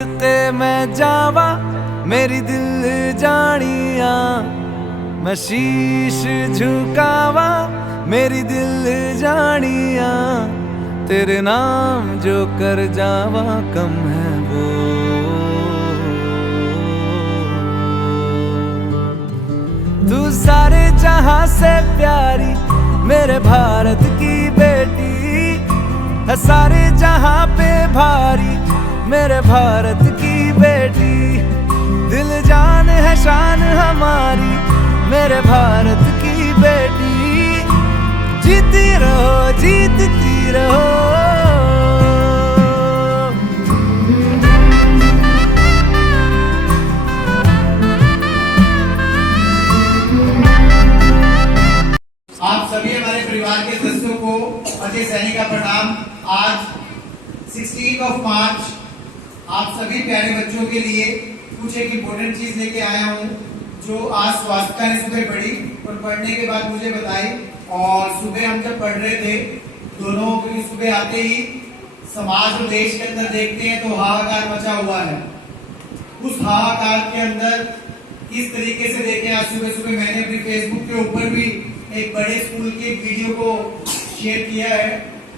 ते मैं जावा मेरी दिल जानिया, मैं शीश झुकावा मेरी दिल जानिया, तेरे नाम जो कर जावा कम है वो। तू सारे जहां से प्यारी मेरे भारत की बेटी है, सारे जहां पे भारी मेरे भारत की बेटी। दिल जान है शान हमारी मेरे भारत की बेटी। जीती रहो जीतती रहो। आप सभी हमारे परिवार के सदस्यों को अजय सैनी का प्रणाम। आज 16 मार्च आप सभी प्यारे बच्चों के लिए कुछ एक इम्पोर्टेंट चीज लेके आया हूँ, जो आज स्वास्थ्य ने सुबह पढ़ी और पढ़ने के बाद मुझे बताई। और सुबह हम जब पढ़ रहे थे दोनों की, सुबह आते ही समाज और देश के अंदर देखते हैं तो हाहाकार मचा हुआ है। उस हाहाकार के अंदर किस तरीके से देखें, आज सुबह सुबह मैंने अपनी फेसबुक के ऊपर भी एक बड़े स्कूल की वीडियो को शेयर किया है।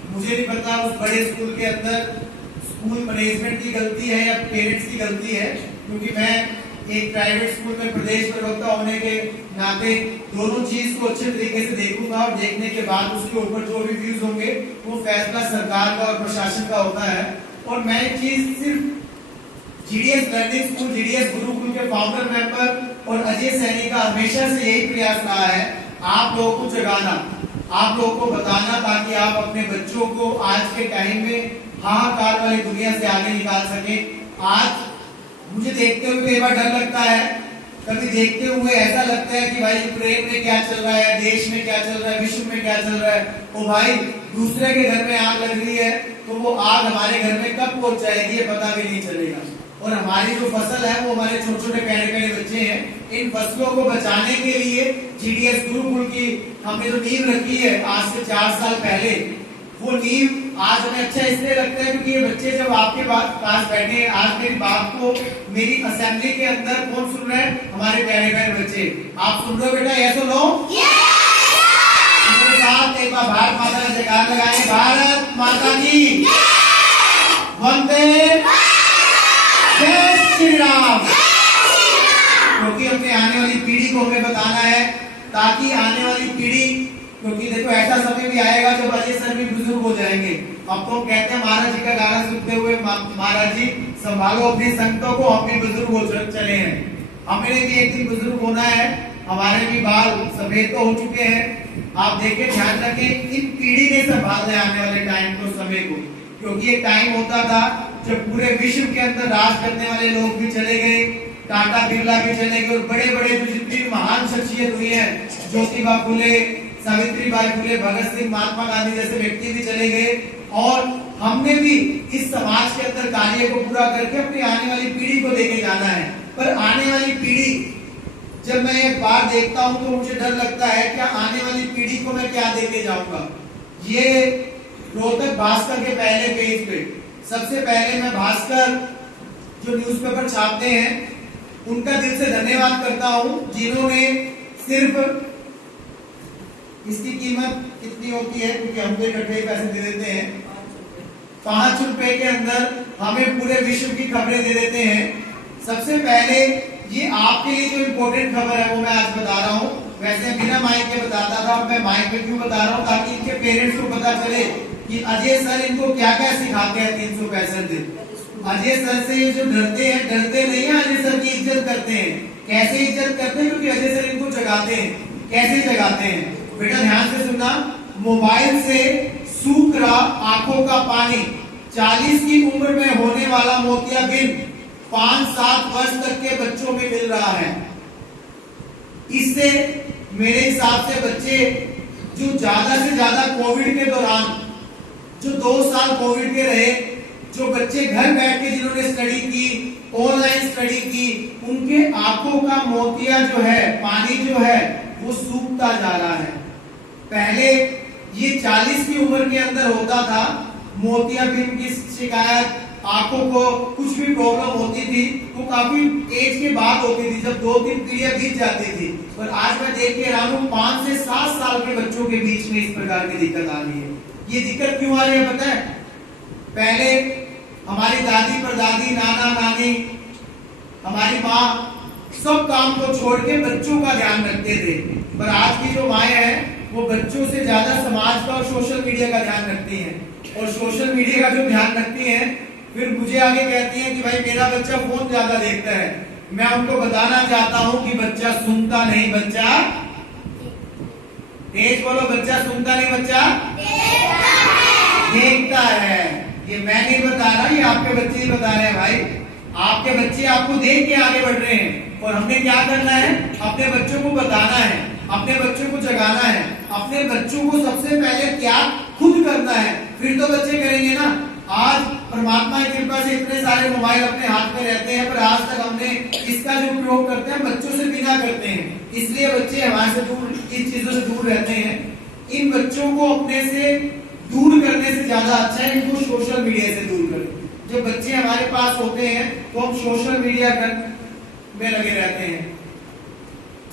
मुझे नहीं पता उस बड़े स्कूल के अंदर स्कूल मैनेजमेंट की गलती है या पेरेंट्स की गलती है, क्योंकि मैं एक प्राइवेट स्कूल में प्रदेश प्रवक्ता होने के नाते दोनों चीज को अच्छे तरीके से देखूंगा और देखने के बाद उसके ऊपर जो भी व्यूज होंगे वो फैसला सरकार का और प्रशासन का होता है। और मैं एक चीज सिर्फ GDS learning school, GDS Gurukul के फाउंडर मेंबर और अजय सैनी का हमेशा से यही प्रयास रहा है, आप लोगों को जगाना, आप लोगों को बताना, ताकि आप अपने बच्चों को आज के टाइम में हाहाकार वाली दुनिया से आगे निकाल सके। आज मुझे देखते हुए कई बार डर लगता है, कभी देखते हुए ऐसा लगता है कि भाई यूक्रेन में क्या चल रहा है, देश में क्या चल रहा है, विश्व में क्या चल रहा है। ओ भाई, दूसरे के घर में आग लग रही है तो वो आग हमारे घर में कब पहुंच जाएगी ये पता भी नहीं चलेगा। और हमारी जो फसल है वो हमारे छोटे छोटे प्यारे प्यारे बच्चे हैं, इन फसलों को बचाने के लिए जीडीएस गुरुकुल की हमने जो नींव रखी है आज से 4 साल पहले, वो नींव आज हमें अच्छा इसलिए लगता है क्योंकि ये बच्चे जब आपके पास बैठे हैं, आज मेरी बात को मेरी असेंबली के अंदर कौन सुन रहे हैं? हमारे प्यारे प्यारे बच्चे। आप सुन रहे हो बेटा? ये सुनो मेरे साथ एक बार भारत माता का जयकार लगाएं। भारत माता की वंदे जय श्री राम। क्योंकि अपने आने वाली पीढ़ी को हमें बताना है, ताकि आने वाली पीढ़ी, क्योंकि देखो ऐसा समय भी आएगा जब अजय सर भी बुजुर्ग हो जाएंगे। अब तो कहते हैं महाराज जी का गाना सुनते हुए, महाराज जी संभालो अपनी संगतों को, हम भी बुजुर्ग हो चले हैं। हमें भी एक दिन बुजुर्ग होना है, हमारे भी बाल सफेद तो हो चुके हैं। आप देखें, ध्यान रखें, इन पीढ़ी ने संभालना है आने वाले टाइम को, समय को। क्योंकि एक टाइम होता था जब पूरे विश्व के अंदर राज करने वाले लोग भी चले गए, टाटा बिरला भी चले गए, और बड़े बड़े जो जितनी महान शख्सियत हुई है, ज्योतिबा फुले, सावित्रीबाई फुले, भगत सिंह, महात्मा गांधी जैसे व्यक्ति भी चले गए। और हमने भी इस समाज के अंदर कार्य को पूरा करके अपनी आने वाली पीढ़ी को लेके जाना है। पर आने वाली पीढ़ी जब मैं एक बार देखता हूं तो मुझे डर लगता है, क्या आने वाली पीढ़ी को मैं क्या देके जाऊंगा। ये रोहतक भास्कर के पहले पेज पे सबसे पहले मैं भास्कर जो न्यूज़पेपर छापते हैं उनका दिल से धन्यवाद करता हूं, जिन्होंने सिर्फ, इसकी कीमत कितनी होती है क्योंकि हम तो इकट्ठे पैसे दे देते हैं, 5 रुपए के अंदर हमें पूरे विश्व की खबरें दे देते हैं। सबसे पहले ये आपके लिए जो इम्पोर्टेंट खबर है वो मैं आज बता रहा हूँ। वैसे बिना माइक के बताता था, मैं माइक पे क्यों बता रहा हूँ, ताकि इनके पेरेंट्स को पता चले कि अजय सर इनको क्या क्या सिखाते हैं 365 दिन। अजय सर से ये जो डरते हैं, डरते नहीं है, अजय सर की इज्जत करते हैं। कैसे इज्जत करते हैं? क्योंकि अजय सर इनको जगाते हैं। कैसे जगाते हैं बेटा? ध्यान से सुनना। मोबाइल से सूख रहा आंखों का पानी, 40 की उम्र में होने वाला मोतियाबिंद 5-7 वर्ष तक के बच्चों में मिल रहा है। इससे मेरे हिसाब से बच्चे जो ज्यादा से ज्यादा कोविड के दौरान, जो 2 साल कोविड के रहे, जो बच्चे घर बैठ के जिन्होंने स्टडी की, ऑनलाइन स्टडी की, उनके आंखों का मोतिया जो है, पानी जो है वो सूखता जा रहा है। पहले ये 40 की उम्र के अंदर होता था, मोतियाबिंद की शिकायत आंखों को कुछ भी प्रॉब्लम होती थी वो काफी एज के बाद होती थी, जब 2-3 पीढ़ियां बीत जाती थी। पर आज मैं देख के रहा हूं 5 से 7 साल के बच्चों के बीच में इस प्रकार की दिक्कत आ रही है। ये दिक्कत क्यों आ रही है पता है? पहले हमारी दादी परदादी, नाना नानी, हमारी माँ सब काम को छोड़ के बच्चों का ध्यान रखते थे। पर आज की जो माएँ हैं वो बच्चों से ज्यादा समाज का और सोशल मीडिया का ध्यान रखती हैं। और सोशल मीडिया का जो ध्यान रखती हैं फिर मुझे आगे कहती हैं कि भाई मेरा बच्चा फोन ज्यादा देखता है। मैं उनको बताना चाहता हूं कि बच्चा सुनता नहीं, बच्चा तेज बोलो, बच्चा सुनता नहीं, बच्चा देखता है। ये मैं नहीं बता रहा, ये आपके बच्चे ही बता रहे हैं भाई। आपके बच्चे आपको देख के आगे बढ़ रहे हैं और हमने क्या करना है? अपने बच्चों को बताना है, अपने बच्चों को जगाना है, अपने बच्चों को सबसे पहले त्याग खुद करना है, फिर तो बच्चे करेंगे ना। आज परमात्मा की कृपा से इतने सारे मोबाइल अपने हाथ में रहते हैं, पर आज तक हमने इसका जो उपयोग करते हैं बच्चों से बिना करते हैं, इसलिए बच्चे हमारे से दूर, इन चीजों से दूर रहते हैं। इन बच्चों को अपने से दूर करने से ज्यादा अच्छा है इनको सोशल मीडिया से दूर करें। जब बच्चे हमारे पास होते हैं तो हम सोशल मीडिया में लगे रहते हैं।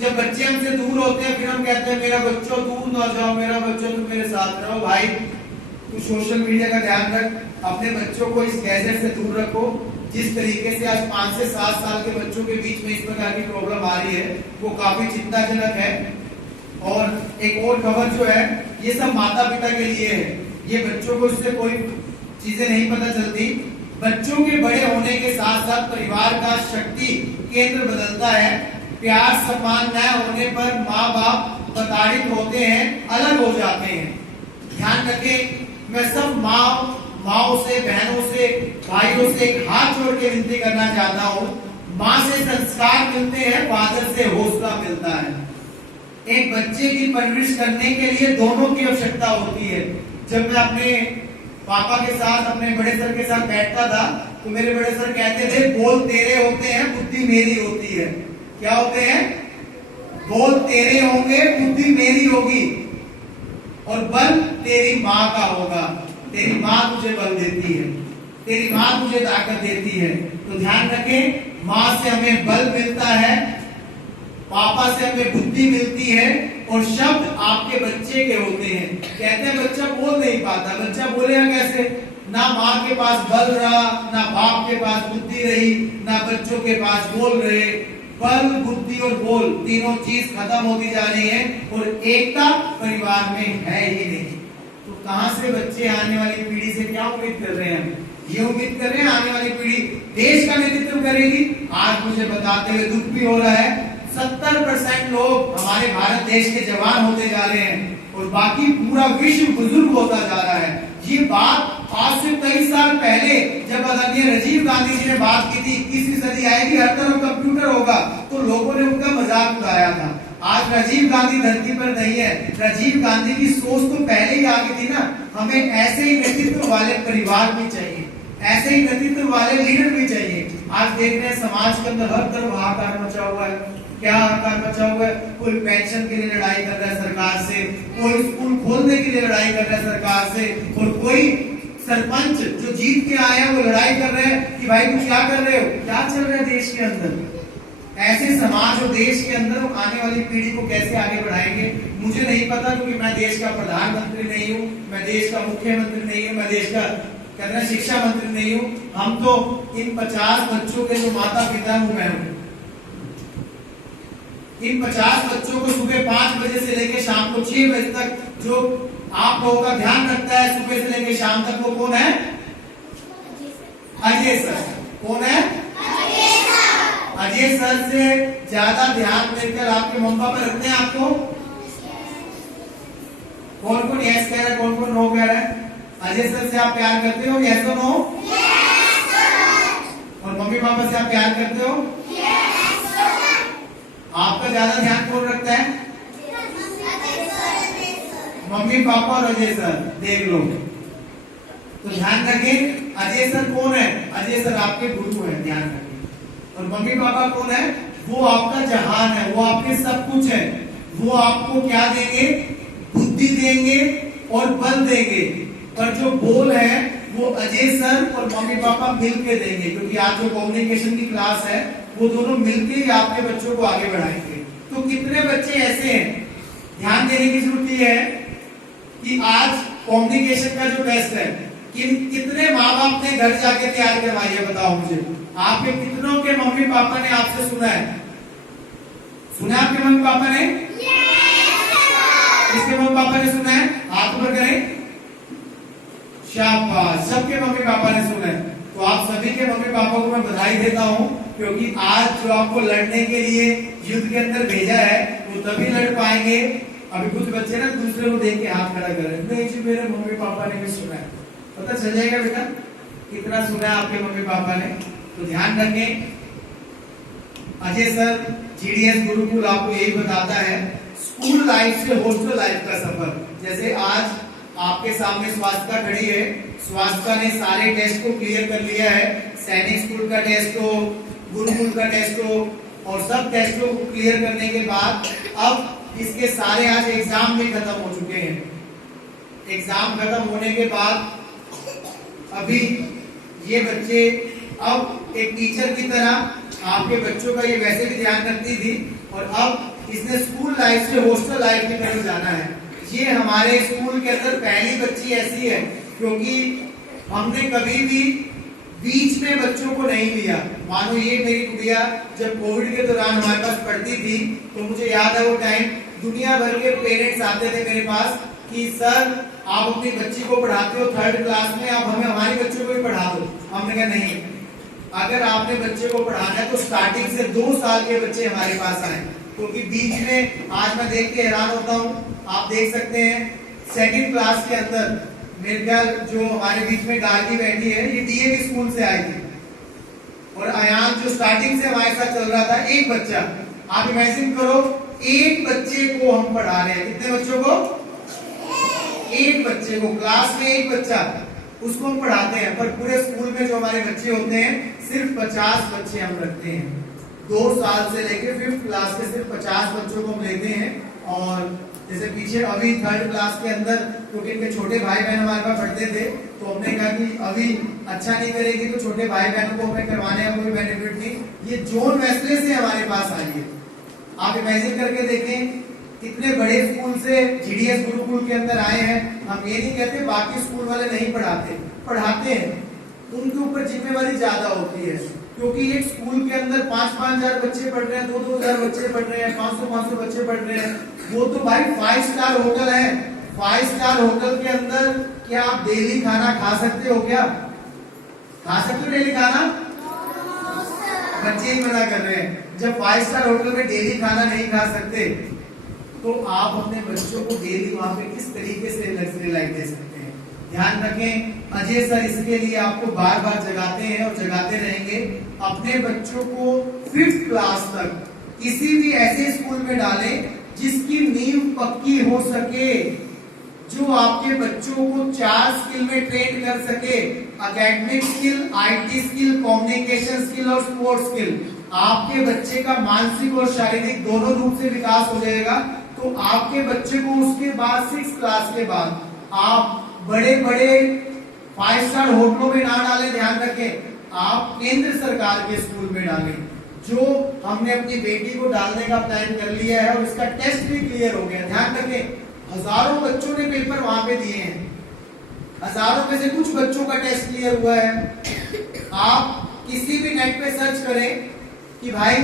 जब बच्चे हमसे दूर होते हैं फिर हम कहते हैं मेरा बच्चों दूर ना जाओ, मेरा बच्चों तुम मेरे साथ रहो। भाई तू सोशल मीडिया का ध्यान रख, अपने बच्चों को इस गैजेट से दूर रखो। जिस तरीके से आज 5 से 7 साल के बच्चों के बीच में इस प्रकार की प्रॉब्लम आ रही है वो काफी चिंताजनक है। और एक और खबर जो है ये सब माता पिता के लिए है, ये बच्चों को इससे कोई चीजें नहीं पता चलती। बच्चों के बड़े होने के साथ साथ परिवार का शक्ति केंद्र बदलता है। प्यार सम्मान न होने पर माँ बाप प्रताड़ित होते हैं, अलग हो जाते हैं। ध्यान रखें, मैं सब माओ से, बहनों से, भाइयों से एक हाथ जोड़ के विनती करना चाहता हूँ। माँ से संस्कार मिलते हैं, फादर से हौसला मिलता है। एक बच्चे की परवरिश करने के लिए दोनों की आवश्यकता होती है। जब मैं अपने पापा के साथ, अपने बड़े सर के साथ बैठता था तो मेरे बड़े सर कहते थे बोल तेरे होते हैं, बुद्धि मेरी होती है। क्या होते हैं? बोल तेरे होंगे, बुद्धि मेरी होगी और बल तेरी माँ का होगा। तेरी माँ तुझे बल देती है, तेरी माँ तुझे ताकत देती है। तो ध्यान रखें, माँ से हमें बल मिलता है, पापा से हमें बुद्धि मिलती है और शब्द आपके बच्चे के होते हैं। कहते हैं बच्चा बोल नहीं पाता, बच्चा बोलेगा कैसे? ना माँ के पास बल रहा, ना बाप के पास बुद्धि रही, ना बच्चों के पास बोल रहे। बल, बुद्धि और बोल तीनों चीज खत्म होती जा रही है और एकता परिवार में है ही नहीं। तो कहां से बच्चे आने वाली पीढ़ी से क्या उम्मीद कर रहे हैं? ये उम्मीद कर रहे हैं आने वाली पीढ़ी देश का नेतृत्व करेगी। आज मुझे बताते हुए दुख भी हो रहा है 70% लोग हमारे भारत देश के जवान होते जा रहे हैं और बाकी पूरा विश्व बुजुर्ग होता जा रहा है। ये बात आज से कई साल पहले जब आदरणीय राजीव गांधी जी ने बात की थी 21वीं सदी आएगी, हर तरफ कंप्यूटर होगा, तो लोगों ने उनका मजाक उड़ाया था। आज राजीव गांधी धरती पर नहीं है, राजीव गांधी की सोच तो पहले ही आगे थी ना। हमें ऐसे ही नेतृत्व वाले परिवार भी चाहिए, ऐसे ही नेतृत्व वाले लीडर भी चाहिए। आज देख रहे हैं समाज के अंदर हर तरफ हाहाकार मचा हुआ है। क्या हाहाकार मचा हुआ है? कोई पेंशन के लिए लड़ाई कर रहा है सरकार से, कोई स्कूल खोलने के लिए लड़ाई कर रहा है सरकार से, और कोई सरपंच जो जीत के आए हैं वो लड़ाई कर रहे हैं कि भाई तुम क्या कर रहे हो? क्या चल रहा है देश के अंदर? ऐसे समाज और देश के अंदर आने वाली पीढ़ी को कैसे आगे बढ़ाएंगे मुझे नहीं पता, क्योंकि मैं देश का प्रधानमंत्री नहीं हूँ, मैं देश का मुख्यमंत्री नहीं हूँ, मैं देश का कहते हैं शिक्षा मंत्री नहीं हूँ। हम तो इन 50 बच्चों के जो माता पिता हूँ मैं हूँ। इन 50 बच्चों को सुबह 5 बजे से लेकर शाम को 6 बजे तक जो आप लोगों का ध्यान रखता है सुबह से लेकर शाम तक, वो कौन है? अजय सर। कौन है? अजय सर से ज्यादा ध्यान देकर आपके मम्मी पापा रखते हैं आपको? कौन कौन यस कह रहा है, कौन कौन नो कह रहा है? अजय सर से आप प्यार करते हो? यस और नो? और मम्मी पापा से आप प्यार करते हो? आपका ज्यादा ध्यान कौन रखता है? मम्मी पापा और अजय सर। देख लो, तो ध्यान रखें अजय सर कौन है? अजय सर आपके गुरु हैं, ध्यान रखें। और मम्मी पापा कौन है? वो आपका जहान है, वो आपके सब कुछ है। वो आपको क्या देंगे? बुद्धि देंगे और बल देंगे। पर जो बोल है वो अजय सर और मम्मी पापा मिलके देंगे, क्योंकि आज जो कम्युनिकेशन की क्लास है वो दोनों मिलके ही आपके बच्चों को आगे बढ़ाएंगे। तो कितने बच्चे ऐसे हैं, ध्यान देने की जरूरत है कि आज कम्युनिकेशन का जो टेस्ट है कितने माँ बाप ने घर जाके तैयार करवाई है, बताओ मुझे। आपके कितनों के मम्मी पापा ने आपसे सुना है? सुना आपके मम्मी पापा ने? किसके मम्मी पापा ने सुना है? हाथ ऊपर करें। शाबाश, सबके मम्मी पापा ने सुना है। तो आप सभी के मम्मी पापा को मैं बधाई देता हूं, क्योंकि आज जो आपको लड़ने के लिए युद्ध के अंदर भेजा है वो तभी लड़ पाएंगे। अभी कुछ बच्चे ना दूसरे को देख के हाथ खड़ा कर रहे हैं, नहीं जी मेरे मम्मी पापा ने भी सुना है। पता चल जाएगा बेटा कितना सुना है आपके मम्मी पापा ने। तो ध्यान रखें, अजय सर जीडीएस गुरुकुल आपको यही बताता है, स्कूल लाइफ से हॉस्टल लाइफ का सफर। जैसे आज आपके सामने स्वास्थ्य खड़ी है, स्वास्थ्य ने सारे टेस्ट को क्लियर कर लिया है, सैनिक स्कूल का टेस्ट हो, गुरुकुल का टेस्ट हो, और सब टेस्टों को क्लियर करने के बाद अब इसके सारे आज एग्जाम भी खत्म हो चुके हैं। एग्जाम खत्म होने के बाद अभी ये बच्चे अब एक टीचर की तरह आपके बच्चों का ये वैसे भी ध्यान रखती थी, और अब इसने स्कूल लाइफ से हॉस्टल लाइफ की तरफ जाना है। ये हमारे स्कूल के अंदर पहली बच्ची ऐसी है, क्योंकि हमने कभी भी बीच में बच्चों को नहीं लिया। मानो ये मेरी गुड़िया जब कोविड के दौरान हमारे पास पढ़ती थी, तो मुझे याद है वो टाइम दुनिया भर के पेरेंट्स आते थे मेरे पास कि सर आप अपनी बच्ची को पढ़ाते हो 3rd क्लास में, आप हमें हमारी बच्चों को भी पढ़ा दो। हमने कहा नहीं, अगर आपने बच्चे को पढ़ाना है तो स्टार्टिंग से 2 साल के बच्चे हमारे पास आए, क्योंकि बीच में आज मैं देख के हैरान होता हूँ। आप देख सकते हैं 2nd क्लास के अंदर मेरे ख्याल जो हमारे बीच में गार्गी बैठी है, ये डीएवी स्कूल से आई थी, और अयान जो स्टार्टिंग से हमारे साथ चल रहा था, एक बच्चा। आप इमेजिन करो, एक बच्चे को हम पढ़ा रहे हैं। कितने बच्चों को? एक बच्चे को, क्लास में एक बच्चा, उसको हम पढ़ाते हैं। पर पूरे स्कूल में जो हमारे बच्चे होते हैं सिर्फ 50 बच्चे हम रखते हैं। 2 साल से लेकर 5th क्लास के सिर्फ 50 बच्चों को हम लेते हैं। और जैसे पीछे अभी 3rd क्लास के अंदर, क्योंकि इनके छोटे भाई बहन हमारे पास पढ़ते थे, तो हमने कहा कि अभी अच्छा नहीं करेगी तो छोटे भाई बहनों को हमें करवाने का कोई बेनिफिट नहीं। ये जॉन वेस्ले से हमारे पास आई है। आप इमेजिन करके देखें, कितने बड़े स्कूल से जीडीएस गुरुकुल के अंदर आए हैं। हम ये नहीं कहते बाकी स्कूल वाले नहीं पढ़ाते, पढ़ाते हैं, उनके ऊपर जिम्मेवारी ज्यादा होती है, क्योंकि एक स्कूल के अंदर 5-5 हजार बच्चे पढ़ रहे हैं, 2-2 हजार बच्चे पढ़ रहे हैं, 500-500 बच्चे पढ़ रहे हैं। वो तो भाई 5 स्टार होटल है। 5 स्टार होटल के अंदर क्या आप डेली खाना खा सकते हो? क्या खा सकते हो डेली खाना? बच्चे ही मना कर रहे हैं। जब 5 स्टार होटल में डेली खाना नहीं खा सकते, तो आप अपने बच्चों को डेली वहां पे किस तरीके से लग्जरी लाइफ दे सकते हैं? ध्यान रखें, अजय सर इसके लिए आपको बार बार जगाते हैं और जगाते रहेंगे। अपने बच्चों को 5th क्लास तक किसी भी ऐसे स्कूल में डालें जिसकी नींव पक्की हो सके, जो आपके बच्चों को 4 स्किल में ट्रेन कर सके, academic skill, IT skill, communication skill और स्पोर्ट्स स्किल। आपके बच्चे का मानसिक और शारीरिक दोनों रूप से विकास हो जाएगा। तो आपके बच्चे को उसके बाद 6th क्लास के बाद आप बड़े बड़े 5 स्टार होटलों में ना डालें। ध्यान रखें, आप केंद्र सरकार के स्कूल में डालें, जो हमने अपनी बेटी को डालने का प्लान कर लिया है, और इसका टेस्ट भी क्लियर हो गया। ध्यान रखें, हजारों बच्चों ने पेपर वहां पे दिए हैं, हजारों में से कुछ बच्चों का टेस्ट क्लियर हुआ है। आप किसी भी नेट पे सर्च करें कि भाई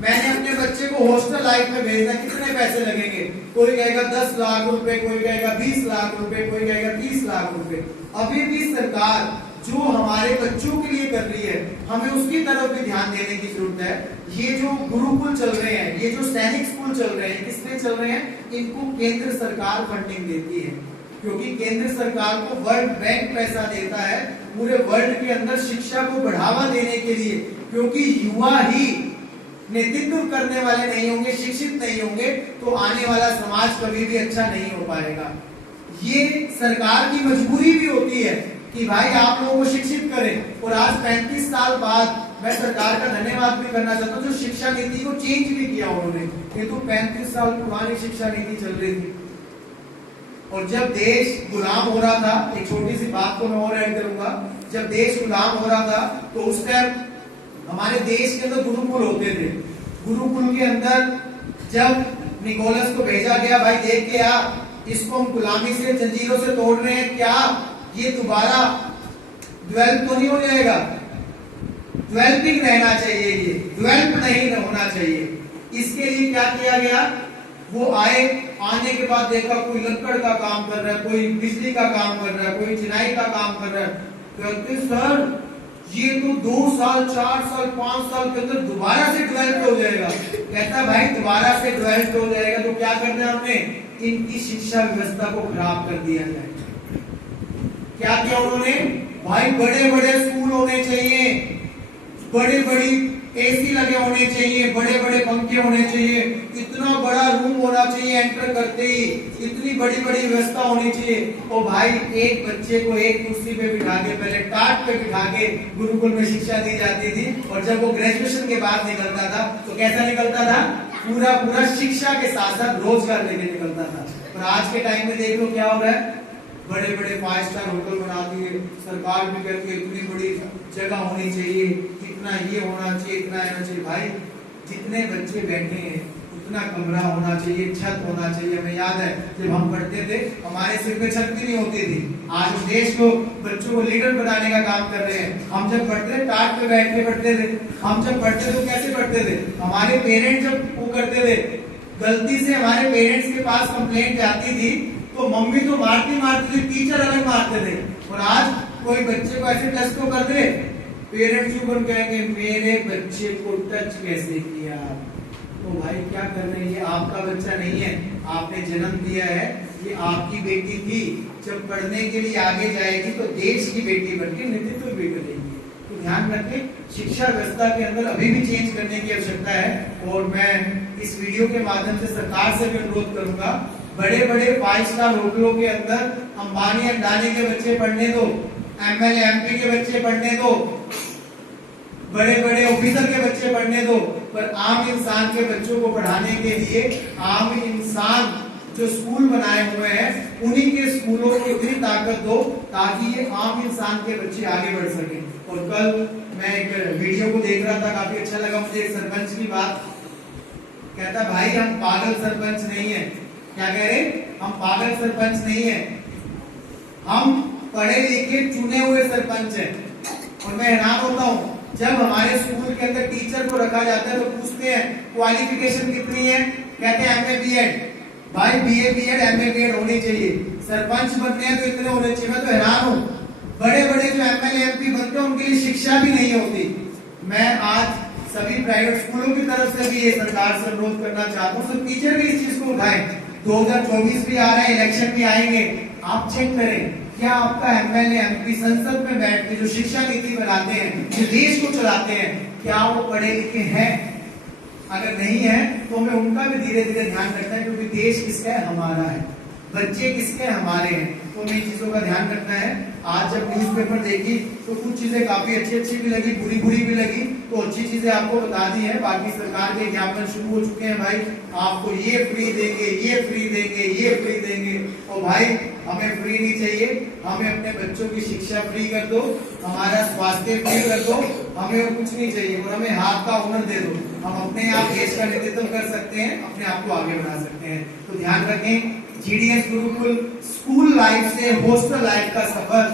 मैंने अपने बच्चे को हॉस्टल लाइफ में भेजना, कितने पैसे लगेंगे? कोई कहेगा 10 लाख रुपए, कोई कहेगा 20 लाख रुपए, कोई कहेगा 30 लाख रुपए। अभी भी सरकार जो हमारे बच्चों के लिए कर रही है, हमें उसकी तरफ भी ध्यान देने की जरूरत है। ये जो गुरुकुल चल रहे हैं, ये जो सैनिक स्कूल चल रहे हैं, किसमें चल रहे हैं? इनको केंद्र सरकार फंडिंग देती है, क्योंकि केंद्र सरकार को वर्ल्ड बैंक पैसा देता है पूरे वर्ल्ड के अंदर शिक्षा को बढ़ावा देने के लिए, क्योंकि युवा ही नेतृत्व करने वाले नहीं होंगे, शिक्षित नहीं होंगे, तो आने वाला समाज कभी भी अच्छा नहीं हो पाएगा। ये सरकार की मजबूरी भी होती है कि भाई आप लोगों को शिक्षित करें। और आज 35 साल बाद मैं सरकार का धन्यवाद भी करना चाहता हूँ, जो शिक्षा नीति को चेंज भी किया उन्होंने। ये तो 35 साल पुरानी शिक्षा नीति चल रही थी। और जब देश गुलाम हो रहा था, एक छोटी सी बात को मैं और ऐड करूंगा, जब देश गुलाम हो रहा था तो उस टाइम हमारे देश के अंदर गुरुकुल होते थे। गुरुकुल के अंदर जब निकोलस को भेजा गया, भाई देख के आ, इसको हम गुलामी से जंजीरों से तोड़ रहे हैं, क्या ये दोबारा डेवलप तो नहीं हो जाएगा? डेवलपिंग रहना चाहिए, ये डेवलप नहीं होना चाहिए। इसके लिए क्या किया गया? वो आए, आने के बाद देखा कोई लकड़ का काम कर रहा है, कोई बिजली का काम कर रहा है, कोई चिनाई का काम कर रहा है। कहते सर ये तो 2 साल 4 साल 5 साल के अंदर दोबारा से डेवलप हो जाएगा। कहता भाई दोबारा से डेवलप हो जाएगा तो क्या करना है हमने? इनकी शिक्षा व्यवस्था को खराब कर दिया जाए। क्या किया उन्होंने? भाई बड़े बड़े स्कूल होने चाहिए, बड़ी बड़ी एसी लगे होने चाहिए, बड़े बड़े पंखे होने चाहिए, इतना बड़ा रूम होना चाहिए, एंटर करते ही इतनी बड़ी बड़ी व्यवस्था होनी चाहिए। और भाई एक बच्चे को एक कुर्सी पे बिठा के, पहले टाट पे बिठा के गुरुकुल में शिक्षा दी जाती थी, और जब वो ग्रेजुएशन के बाद निकलता था तो कैसा निकलता था? पूरा पूरा शिक्षा के साथ साथ रोजगार लेके निकलता था। और आज के टाइम में देख लो क्या हो रहा है, बड़े बड़े 5 स्टार होटल बना दिए, सरकार भी कहती है इतनी बड़ी जगह होनी चाहिए, इतना ये होना चाहिए, इतना होना चाहिए। भाई जितने बच्चे बैठे हैं उतना कमरा होना चाहिए, छत होना चाहिए। हमें याद है जब हम पढ़ते थे हमारे सिर पे छत भी नहीं होती थी। आज हम देश को, बच्चों को लीडर बनाने का काम कर रहे हैं। हम जब पढ़ते थे टाट पे बैठ के पढ़ते थे। हम जब पढ़ते थे तो कैसे पढ़ते थे? हमारे पेरेंट्स जब वो करते थे, गलती से हमारे पेरेंट्स के पास कंप्लेंट जाती थी तो मम्मी तो मारती थी, टीचर अलग मारते थे। और आज कोई बच्चे को ऐसे टच तो कर दे, पेरेंट्स ऊपर कहेंगे मेरे बच्चे को टच कैसे किया? तो भाई क्या कर रहे हैं? ये आपका बच्चा नहीं है, आपने जन्म दिया है, ये आपकी बेटी थी। जब पढ़ने के लिए आगे जाएगी तो देश की बेटी बनके नेतृत्व भी करेगी। तो ध्यान रखें, शिक्षा व्यवस्था के अंदर अभी भी चेंज करने की आवश्यकता है। और मैं इस वीडियो के माध्यम से सरकार से भी अनुरोध करूंगा, बड़े बड़े 5 स्टार होटलों के अंदर अंबानी अडानी के बच्चे पढ़ने दो, एमएलए एमपी के बच्चे पढ़ने दो, बड़े बड़े ऑफिसर के बच्चे पढ़ने दो, पर आम इंसान के बच्चों को पढ़ाने के लिए आम इंसान जो स्कूल बनाए हुए हैं उन्हीं के स्कूलों को इतनी ताकत दो ताकि ये आम इंसान के बच्चे आगे बढ़ सके। और कल मैं एक वीडियो को देख रहा था, काफी अच्छा लगा मुझे, एक सरपंच की बात। कहता भाई हम पागल सरपंच नहीं है। क्या कह रहे? हम पागल सरपंच नहीं है, हम पढ़े लिखे चुने हुए सरपंच हैं। और मैं हैरान होता हूँ जब हमारे स्कूल के अंदर टीचर को रखा जाता है तो पूछते हैं क्वालिफिकेशन कितनी है? कहते हैं एमए बीएड। भाई बीए बीएड एमए बीएड होनी चाहिए, सरपंच बनने हैं तो इतने होने चाहिए। मैं तो हैरान हूँ, बड़े बड़े जो एमएलए एमपी बनते हैं उनके लिए शिक्षा भी नहीं होती। मैं आज सभी प्राइवेट स्कूलों की तरफ से भी ये सरकार से अनुरोध करना चाहता हूँ, सब टीचर भी इस चीज को उठाएं। 2024 भी आ रहा है, इलेक्शन भी आएंगे, आप चेक करें क्या आपका एमएलए एमपी संसद में बैठ के जो शिक्षा नीति बनाते हैं, जो देश को चलाते हैं, क्या वो पढ़े लिखे हैं? अगर नहीं है तो हमें उनका भी धीरे धीरे ध्यान रखना है, क्योंकि देश किसका है? हमारा है। बच्चे किसके? हमारे हैं। तो हमें इन चीजों का ध्यान रखना है। आज जब न्यूज़पेपर देखी तो कुछ चीजें काफी अच्छी भी लगी, बुरी भी लगी। तो अच्छी चीजें आपको बता दी है, बाकी सरकार के ज्ञापन शुरू हो चुके हैं। भाई आपको ये फ्री देंगे, ये फ्री देंगे, ये फ्री देंगे। और भाई हमें फ्री नहीं चाहिए, हमें अपने बच्चों की शिक्षा फ्री कर दो, हमारा स्वास्थ्य फ्री कर दो, हमें और कुछ नहीं चाहिए। और हमें हाथ का हुनर दे दो, हम अपने आप देश का नेतृत्व कर सकते हैं, अपने आप को आगे बढ़ा सकते हैं। तो ध्यान रखें, जीडीएस गुरुकुल स्कूल लाइफ से हॉस्टल लाइफ का सफर,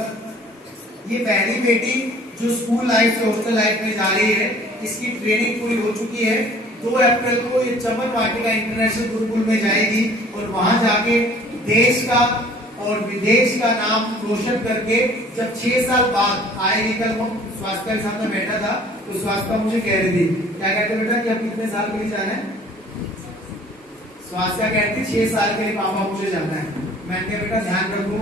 ये पहली बेटी जो स्कूल लाइफ से हॉस्टल लाइफ में जा रही है, इसकी ट्रेनिंग पूरी हो चुकी है। 2 अप्रैल को ये चमन वाटिका इंटरनेशनल गुरुकुल में जाएगी और वहां जाके देश का और विदेश का नाम रोशन करके जब 6 साल बाद आएगी। कल स्वास्थ्य के साथ में बैठा था तो स्वास्थ्य मुझे कह रही थी, क्या कहते बेटा कि अब कितने साल के लिए जाना है? स्वास्थ्य कहती 6 साल के लिए पापा मुझे जाना है। मैंने कहा बेटा ध्यान रखो,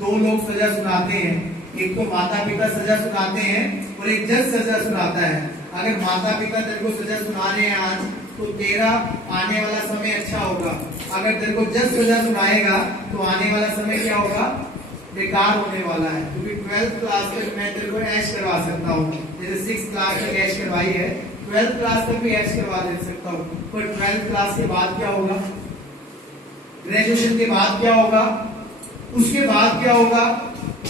2 लोग सजा सुनाते हैं, एक तो माता पिता सजा सुनाते हैं और एक जज सजा सुनाता है। अगर माता पिता तेरे को सजा सुना रहे हैं आज, तो तेरा आने वाला समय अच्छा होगा। अगर तेरे को जज सजा सुनाएगा तो आने वाला समय क्या होगा? बेकार होने वाला है। क्योंकि 12th क्लास तक मैं तेरे को ऐश करवा सकता हूँ, जैसे 6th क्लास तक ऐश करवाई है, 12th क्लास तक भी ऐश करवा दे सकता हूँ। पर 12th क्लास के बाद क्या होगा? ग्रेजुएशन के बाद क्या होगा? उसके बाद क्या होगा,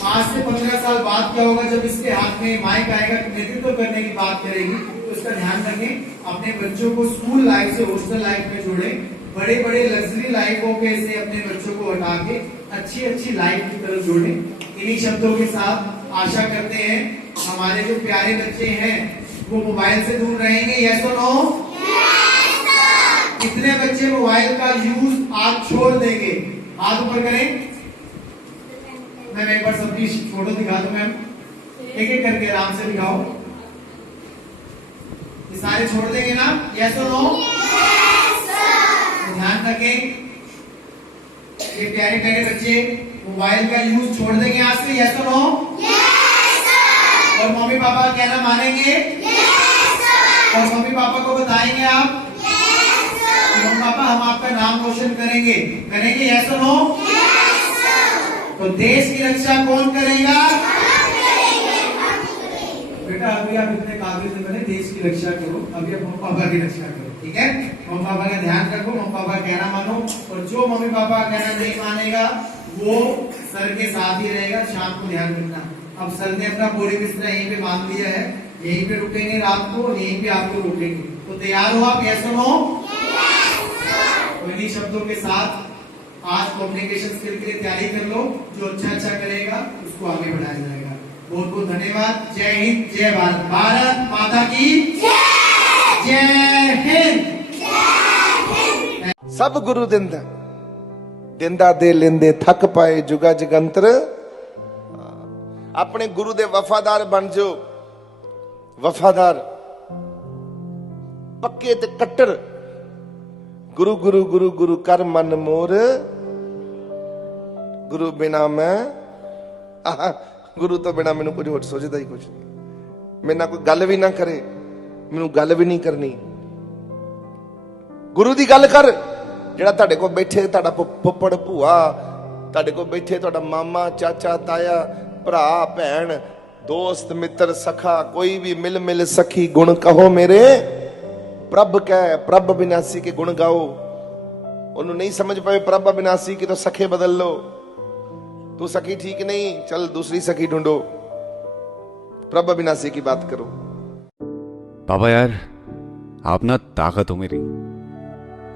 आज से 15 साल बाद क्या होगा, जब इसके हाथ में माइक आएगा, नेतृत्व करने की बात करेगी, तो इसका ध्यान रखें। अपने बच्चों को स्कूल लाइफ से हॉस्टल लाइफ में जोड़ें। बड़े बड़े लग्जरी लाइफों के से अपने बच्चों को हटा के अच्छी अच्छी लाइफ की तरफ जोड़ें। इन्हीं शब्दों के साथ आशा करते हैं हमारे जो प्यारे बच्चे हैं वो मोबाइल से दूर रहेंगे। यस और नो? कितने बच्चे मोबाइल का यूज आज छोड़ देंगे? हाथ ऊपर करें। मैं एक बार सबकी फोटो दिखा दूं मैम, एक एक करके आराम से दिखाओ। ये सारे छोड़ देंगे ना? यस और नो? ध्यान रखें, ये प्यारे प्यारे बच्चे मोबाइल का यूज छोड़ देंगे आज से। यस और नो? और मम्मी पापा का कहना मानेंगे? और मम्मी पापा को बताएंगे आप? मम्मी पापा हम आपका नाम रोशन करेंगे, करेंगे? यस और नो? तो देश की रक्षा कौन करेगा? बेटा अभी आप इतने काबिल नहीं बने, देश की रक्षा करो, अभी आप मम्मी पापा की रक्षा करो, ठीक है? मम्मी पापा का ध्यान रखो, मम्मी पापा का कहना मानो, और जो मम्मी पापा का कहना नहीं मानेगा वो सर के साथ ही रहेगा। शाम को ध्यान रखना, अब सर ने अपना बोरी बिस्तर यहीं पे बांध दिया है, यहीं पे रुकेंगे रात को, यहीं पे आपको रुकेंगे। तो तैयार हो आप? यस और नो? तो इन्हीं शब्दों के साथ आज कम्युनिकेशन स्किल के लिए तैयारी कर लो। जो अच्छा करेगा उसको आगे बढ़ाया जाएगा। बहुत बहुत धन्यवाद। जय हिंद, जय भारत। भारत माता की जय हिंद। सब गुरु दिंदा दे लेंदे थक पाए जुगा जगंतर। अपने गुरु दे वफादार बन जाओ, वफादार पक्के ते कट्टर। गुरु गुरु गुरु गुरु कर मन मोर, गुरु बिना मैं गुरु तो बिना मैनू कुछ होर सोचदा ही कुछ नहीं। मेरे नाल कोई गल भी ना करे, मैनू गल भी नहीं करनी। गुरु दी गल कर। ਜਿਹੜਾ ਤੁਹਾਡੇ ਕੋਲ ਬੈਠੇ ਤੁਹਾਡਾ ਫੁੱਫੜ ਭੂਆ, ਤੁਹਾਡੇ ਕੋਲ ਬੈਠੇ ਤੁਹਾਡਾ ਮਾਮਾ ਚਾਚਾ ਤਾਇਆ ਭਰਾ ਭੈਣ ਦੋਸਤ ਮਿੱਤਰ ਸਖਾ ਕੋਈ ਵੀ ਮਿਲ ਸਖੀ ਗੁਣ ਕਹੋ ਮੇਰੇ ਪ੍ਰਭ ਕਹਿ ਪ੍ਰਭ ਬਿਨਾਸੀ ਕੇ ਗੁਣ ਗਾਓ। ਉਹਨੂੰ नहीं समझ पाए प्रभ अविनाशी की तो सखे बदल लो। तू सखी ठीक नहीं, चल दूसरी सखी ढूंढो, प्रभ अविनाशी की बात करो। पापा यार आप ना ताकत हो मेरी।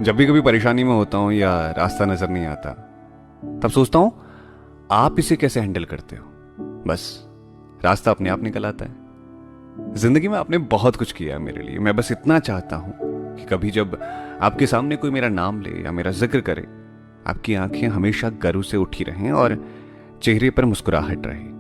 जब भी कभी परेशानी में होता हूं या रास्ता नजर नहीं आता तब सोचता हूं आप इसे कैसे हैंडल करते हो। बस रास्ता अपने आप निकल आता है। जिंदगी में आपने बहुत कुछ किया है मेरे लिए। मैं बस इतना चाहता हूं कि कभी जब आपके सामने कोई मेरा नाम ले या मेरा जिक्र करे आपकी आंखें हमेशा गर्व से उठी रहें और चेहरे पर मुस्कुराहट रहे।